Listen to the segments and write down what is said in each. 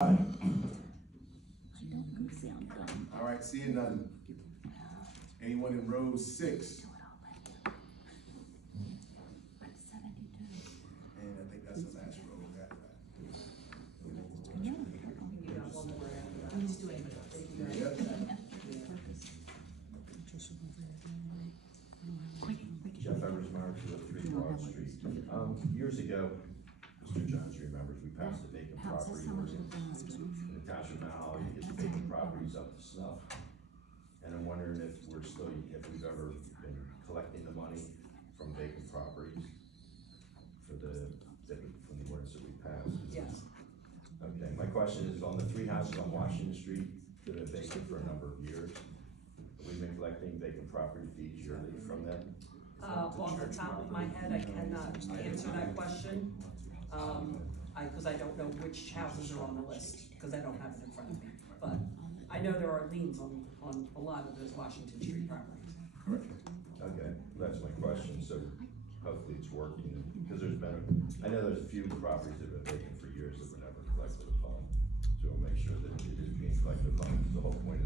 All right, seeing none. Anyone in row 6? And I think that's the last row. Jeff Evers, Marshall, 3 Broad Street. Years ago, Mr. Jones remembers, we passed the vacant property ordinance in the Township now, you get the vacant properties up to snuff. And I'm wondering if we've ever been collecting the money from vacant properties from the ordinance that we passed. Yes. Okay, my question is, on the 3 houses on Washington Street that have been vacant for a number of years, have we been collecting vacant property fees yearly from them? Off the top of my head, I cannot answer that question, because I don't know which houses are on the list, because I don't have it in front of me. But I know there are liens on a lot of those Washington Street properties. Correct. Okay, that's my question. So hopefully it's working, because I know there's a few properties that have been vacant for years that were never collected upon. So we'll make sure that it is being collected upon. The whole point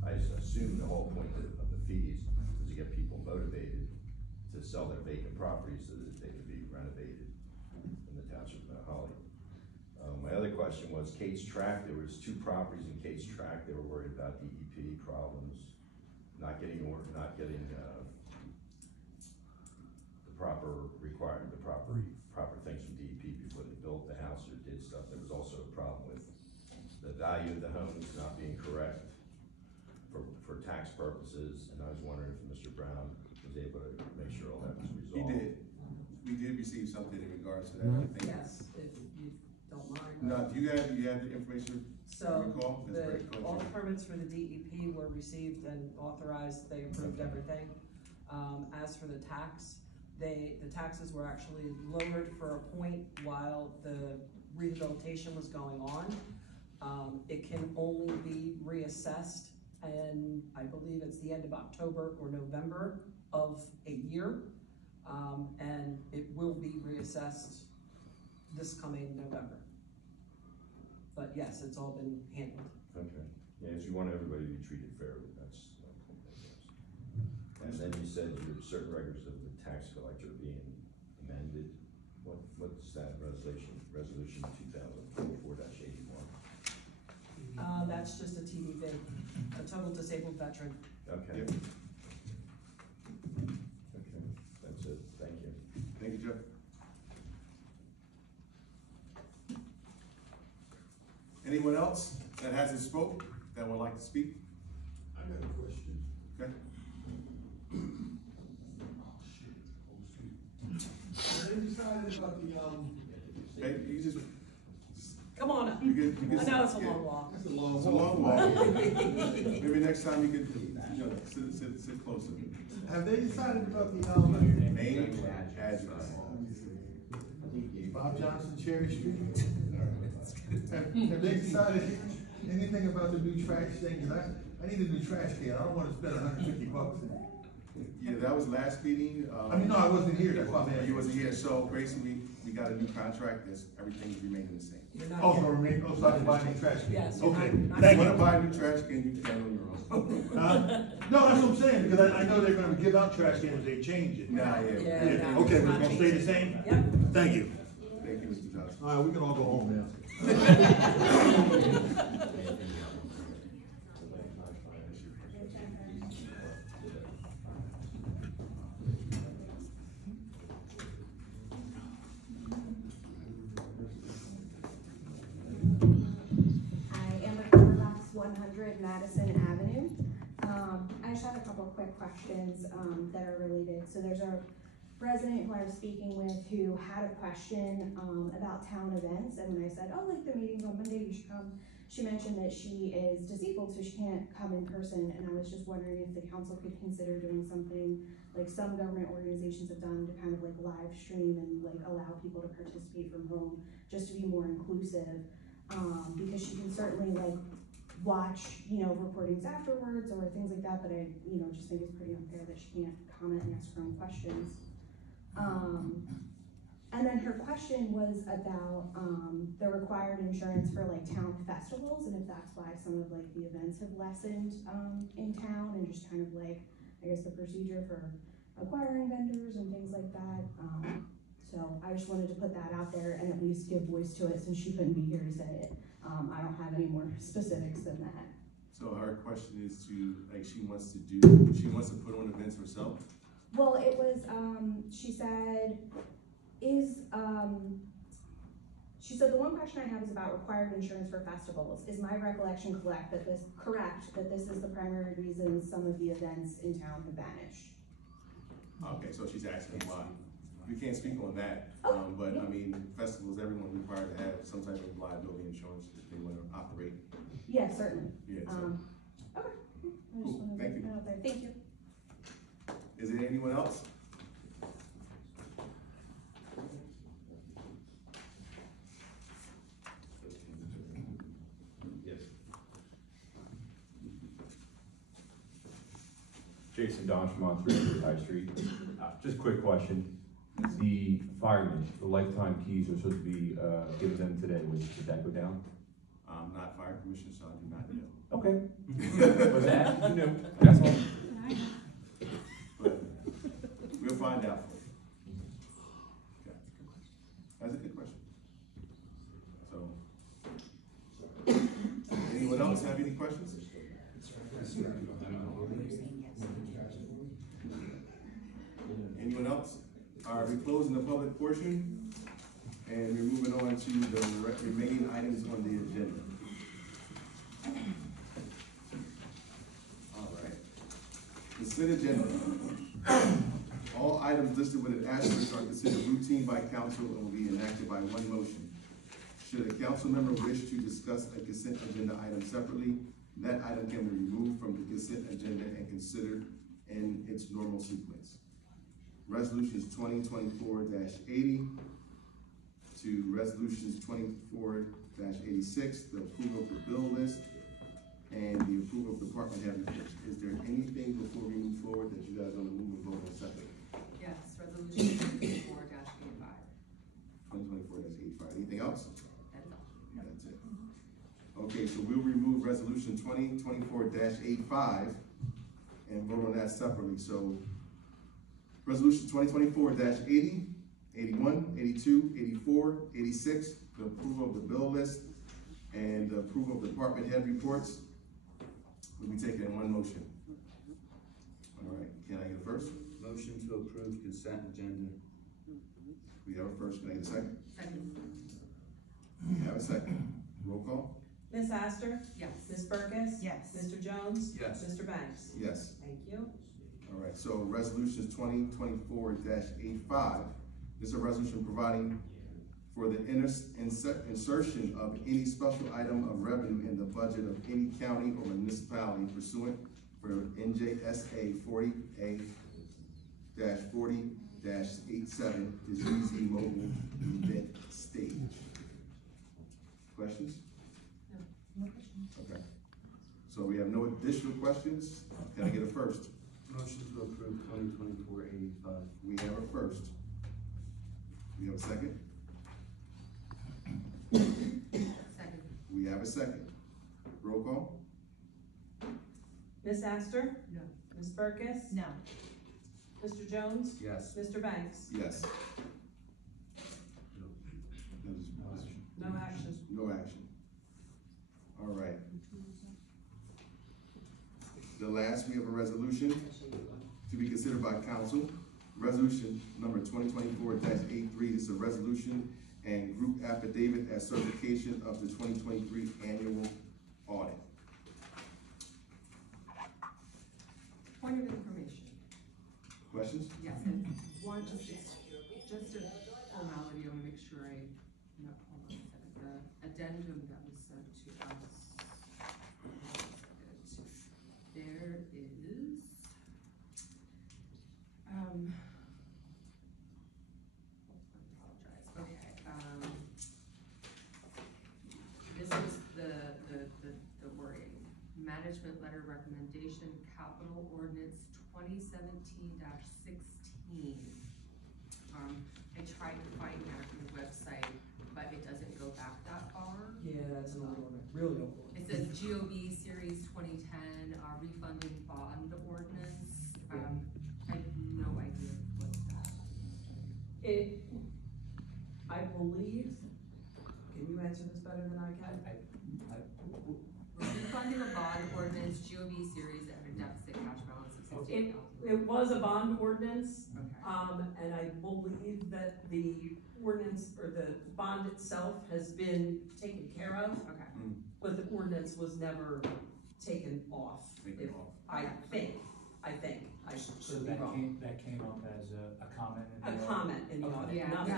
I assume the whole point of the fees is to get people motivated to sell their vacant properties so that they can be renovated in the Township of Mount Holly. My other question was Kate's Track. There was 2 properties in Kate's Track. They were worried about DEP problems, not getting the proper things from DEP before they built the house or did stuff. There was also a problem with the value of the homes not being correct for tax purposes, and I was wondering if Mr. Brown was able to make sure all that was resolved. He did. We did receive something in regards to that. I think. Yes, if you don't mind. No, you have the information? So recall? all the permits for the DEP were received and authorized. They approved everything. As for the tax, the taxes were actually lowered for a point while the rehabilitation was going on. It can only be reassessed, and I believe it's the end of October or November of a year, and it will be reassessed this coming November. But yes, it's all been handled. Okay. Yes, you want everybody to be treated fairly. That's my point. And then you said certain records of the tax collector being amended. What's that resolution 2004-81? That's just a TDV, a total disabled veteran. Okay. Yep. Okay, that's it. Thank you. Thank you, Jeff. Anyone else that hasn't spoke that would like to speak? I got a question. Okay. They decided about the Hey, you just Come on up. you can I know it's a long walk. It's a long It's a long walk. Maybe next time you could sit closer. Have they decided about the Name, address. Bob Johnson Cherry Street? Have they decided anything about the new trash thing? Cause I need a new trash can. I don't want to spend $150. Yeah, that was last meeting. I mean, no, I wasn't here. That's why I'm asking. You wasn't here, so basically we got a new contract. Everything's remaining the same. You're not Oh, getting- so I can buy a new trash can? Yes, you're Okay, not- thank You wanna you. buy a new trash can, you can on your own. No, that's what I'm saying, because I know they're gonna give out trash cans if they change it. Nah, yeah. Yeah, Yeah, no, okay, it's we're not gonna stay the changing. same? Yep. Thank you. Thank you, Mr. Johnson. All right, we can all go home now. I am a box 100 Madison Avenue. I just have a couple of quick questions that are related. So there's a resident who I was speaking with who had a question about town events, and when I said, oh, like the meeting's on Monday, you should come, she mentioned that she is disabled, so she can't come in person, and I was just wondering if the council could consider doing something like some government organizations have done to kind of like live stream and like allow people to participate from home, just to be more inclusive, because she can certainly like watch, you know, recordings afterwards or things like that, but I, you know, just think it's pretty unfair that she can't comment and ask her own questions. And then her question was about, the required insurance for like town festivals, and if that's why some of like the events have lessened, in town, and just kind of like, I guess the procedure for acquiring vendors and things like that. So I just wanted to put that out there and at least give voice to it since she couldn't be here to say it. I don't have any more specifics than that. So her question is to, like, she wants to put on events herself? Well, it was, she said, she said the one question I have is about required insurance for festivals. Is my recollection correct that this is the primary reason some of the events in town have vanished? Okay, so she's asking why. We can't speak on that, Oh, but yeah. I mean, festivals, everyone required to have some type of liability insurance if they want to operate. Yeah, certainly. Yeah, so, Okay. I just Cool, wanted thank to you. put it out there. Thank you. is there anyone else? Yes. Jason Donch from 300 High Street. Just a quick question. The firemen, the lifetime keys are supposed to be given them today. Did that go down? I'm not fire commissioner, so I do not know. Okay. Was that? You know, that's all. But we'll find out for you. Okay. That's a good question. So, anyone else have any questions? Anyone else? All right, we're closing the public portion, and we're moving on to the remaining items on the agenda. All right. Consent agenda. All items listed with an asterisk are considered routine by council and will be enacted by one motion. Should a council member wish to discuss a consent agenda item separately, that item can be removed from the consent agenda and considered in its normal sequence. Resolutions 2024-80 to resolutions 24-86, the approval of the bill list, and the approval of department head reports. Is there anything before we move forward that you guys want to move and vote on separately? Yes, resolution 24-85. 2024-85. Anything else? That is all. That's it. Okay, so we'll remove resolution 2024-85 and vote on that separately. So resolution 2024-80, 81, 82, 84, 86, the approval of the bill list and the approval of department head reports will be taken in one motion. All right, can I get a first? Motion to approve consent agenda. We have a first, can I get a second? Second. We have a second. Roll call? Ms. Astor? Yes. Ms. Burkus? Yes. Mr. Jones? Yes. Mr. Banks? Yes. Thank you. All right, so resolutions 2024-85, this is a resolution providing for the insertion of any special item of revenue in the budget of any county or municipality pursuant for NJSA 40-40-87 is easy mobile event stage. Questions? No questions. Okay. So we have no additional questions. Can I get a first? Motion to approve 2024-85. We have a first. We have a second? Second. We have a second. Roll call? Ms. Astor? No. Ms. Burkus? No. Mr. Jones? Yes. Mr. Banks? Yes. No action. No action. All right. The last, we have a resolution to be considered by council. Resolution number 2024-83 is a resolution and group affidavit as certification of the 2023 annual audit. Point of information. Questions? Yes, and one, just a formality, I wanna make sure no, hold on a second, the addendum that was sent to us. There is, I apologize, okay, this is the wording. Management letter recommendation, capital ordinance 2017-16. I tried to find American's website, but it doesn't go back that far. Yeah, that's an old ordinance, really old ordinance. It says GOB Series 2010, refunding bond ordinance. I have no idea what that. I believe, can you answer this better than I can? Refunding a bond ordinance, GOB Series at a deficit cash balance of $68,000. It was a bond ordinance, Okay. and I believe that the ordinance, or the bond itself has been taken care of, Okay. but the ordinance was never taken off. Taken If- off. I think, I So should be that wrong. came up as a comment in A the. comment in the Okay. audit, Yeah, nothing.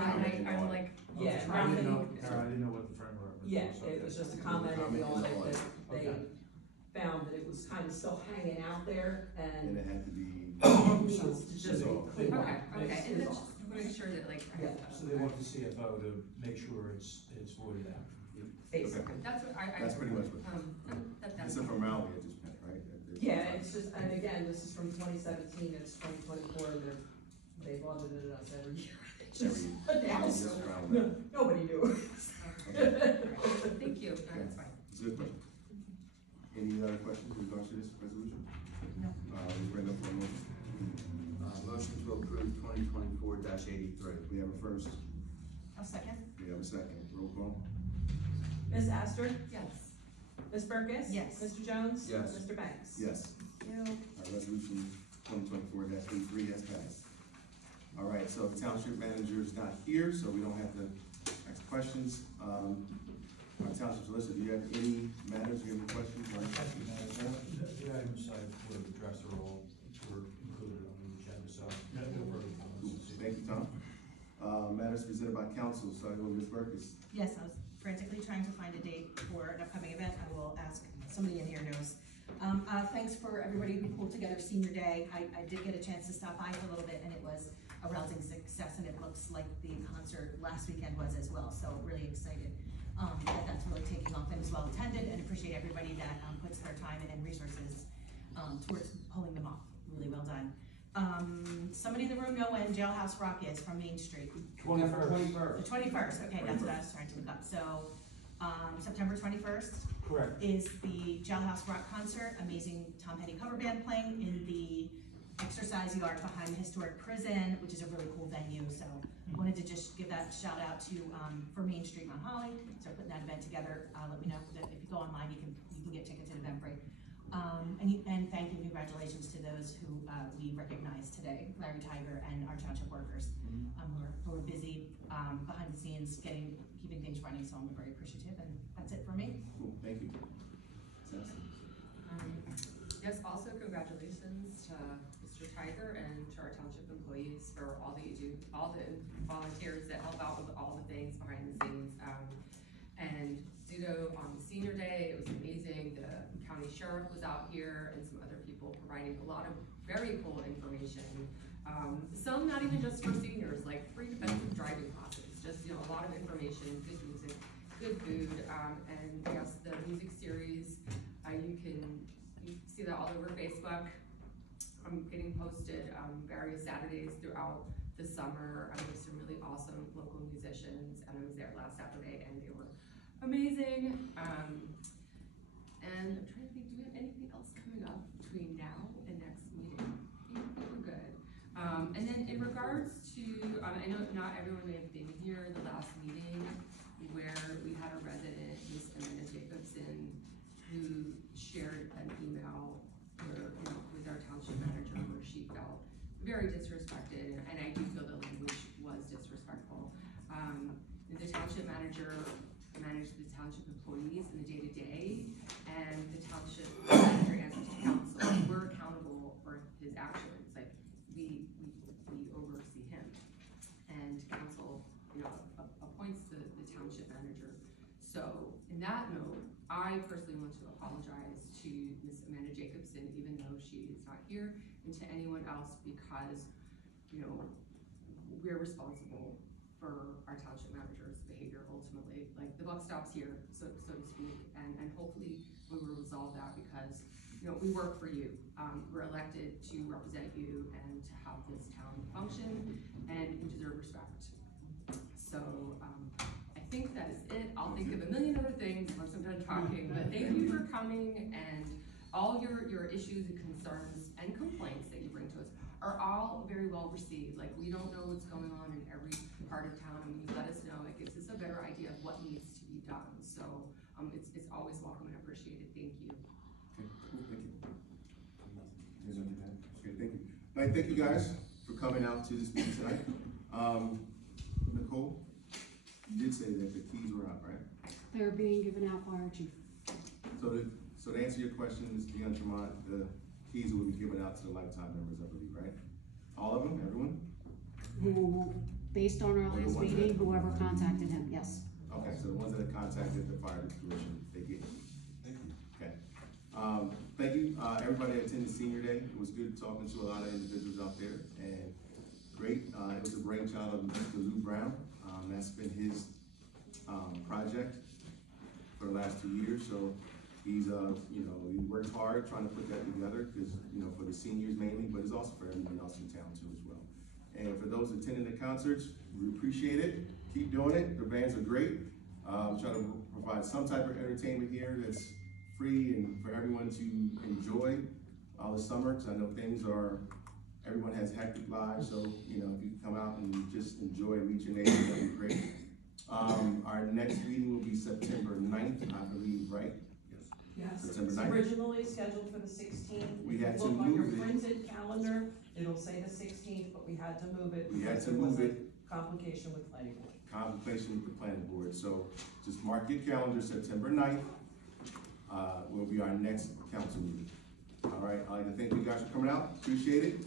and I'm like, Yeah, I didn't know, nothing. I didn't know what the framework was. Yeah, it was just a comment in the audit that they Okay. found that it was kind of still hanging out there, And and it had to be, needs to So just be they- cleaned up. okay, and It's then off. just to make sure that like. Yeah. So they want the CFO to make sure it's voided out. Basically. That's what I. that's pretty much what, That's. it's a formality at this point, right? That- Yeah, it's just, and again, this is from 2017, it's 2024, and they've audited us every year. It's just announced. Just around No, that. nobody knew. Thank you, that's fine. It's a good question. Any other questions in regards to this resolution? No. Ms. Brenda, for a motion. Motion to approve 2024-83. We have a first, I'll second. we have a second, roll call. Ms. Astor? Yes. Ms. Burkus? Yes. Mr. Jones? Yes. Mr. Banks? Yes. Our resolution 2024-83 has passed. All right, so the township manager is not here, so we don't have to ask questions. Our township solicitor, do you have any matters, do you have any questions? Thank you, Madam. The items I would have addressed are all were included on the agenda, so no further comments. Thank you, Tom. Matters presented by council, starting with Ms. Burkus. Yes, I was frantically trying to find a date for an upcoming event. I will ask, somebody in here knows. Thanks for everybody who pulled together Senior Day. I did get a chance to stop by for a little bit, and it was a rousing success, and it looks like the concert last weekend was as well, so really excited that that's really taking off and is well attended, and appreciate everybody that puts their time and resources towards pulling them off. Really well done. Somebody in the room know when Jailhouse Rock is from Main Street? 21st. The 21st, okay, that's what I was trying to look up. So, September 21st Correct. is the Jailhouse Rock concert, amazing Tom Petty cover band playing in the exercise yard behind the historic prison, which is a really cool venue. So, wanted to just give that shout out to, for Main Street Mount Holly. So putting that event together, let me know that if you go online, you can get tickets at Eventbrite. And thank you, congratulations to those who we recognize today, Larry Tigar and our township workers, who are busy behind the scenes keeping things running, so I'm very appreciative, and that's it for me. Cool, thank you. Sassy. Yes, also congratulations to Mr. Tiger and to our township employees for all that you do, all the volunteers that help out with all the things behind the scenes. And ditto on the Senior Day, it was amazing. The county sheriff was out here and some other people providing a lot of very cool information. Some not even just for seniors, like free defensive driving classes, just, you know, a lot of information, good music, good food, and yes, the music series, you see that all over Facebook. I'm getting posted various Saturdays throughout the summer. With some really awesome local musicians, and I was there last Saturday, and they were amazing. And I'm trying to think, do we have anything else coming up between now and next meeting? I think we're good. And then in regards to, I know not everyone may have been here the last meeting where we had a resident, Ms. Amanda Jacobson, who shared an email where, you know, with our township manager where she felt very disrespected, and I do feel the language was disrespectful. The township manager managed the township employees in the day-to-day, and the township manager answers to council. We're accountable for his actions. Like, we oversee him, and council, you know, appoints the township manager. So in that note, I personally want to apologize to Ms. Amanda Jacobson, even though she is not here, and to anyone else, because, you know, we're responsible for our township manager's behavior ultimately. Like, the buck stops here, so to speak, and hopefully we will resolve that, because, you know, we work for you. We're elected to represent you and to have this town function, and you deserve respect. So, I think that is it. I'll think of a million other things once I'm done talking, but thank you for coming, and all your issues and concerns and complaints that you bring to us are all very well received. Like, we don't know what's going on in every part of town, and when you let us know, it gives us a better idea of what needs to be done. So, it's always welcome and appreciated. Thank you. Okay, cool, thank you. There's nothing to add. Okay, thank you. All right, thank you guys for coming out to this meeting tonight. Nicole, you did say that the keys were out, right? They're being given out by our chief. So to answer your question, Ms. Deanne Tremont, the keys will be given out to the lifetime members, I believe, right? All of them, everyone? Based on our Or the last ones meeting, that- whoever contacted him, yes. Okay, so the ones that have contacted the fire tuition, they get it. Thank you. Okay. Thank you, everybody that attended Senior Day. It was good talking to a lot of individuals out there, and great. It was a brainchild of Mr. Lou Brown. That's been his, project for the last 2 years, so he's, he worked hard trying to put that together, because, for the seniors mainly, but it's also for everyone else in town too as well. And for those attending the concerts, we appreciate it. Keep doing it. The bands are great. Try to provide some type of entertainment here that's free and for everyone to enjoy all the summer, because I know everyone has hectic lives, so, if you come out and just enjoy and meet your neighbors, that'd be great. Our next meeting will be September 9th, I believe, right? Yes, September it's 9th. originally scheduled for the 16th. We had to Look on your move it. printed calendar, it'll say the 16th, but we had to move it. We had because to there was move a it. Complication with planning board. Contemplation with the planning board, so just mark your calendar, September 9th, will be our next council meeting. All right, I'd like to thank you guys for coming out, appreciate it.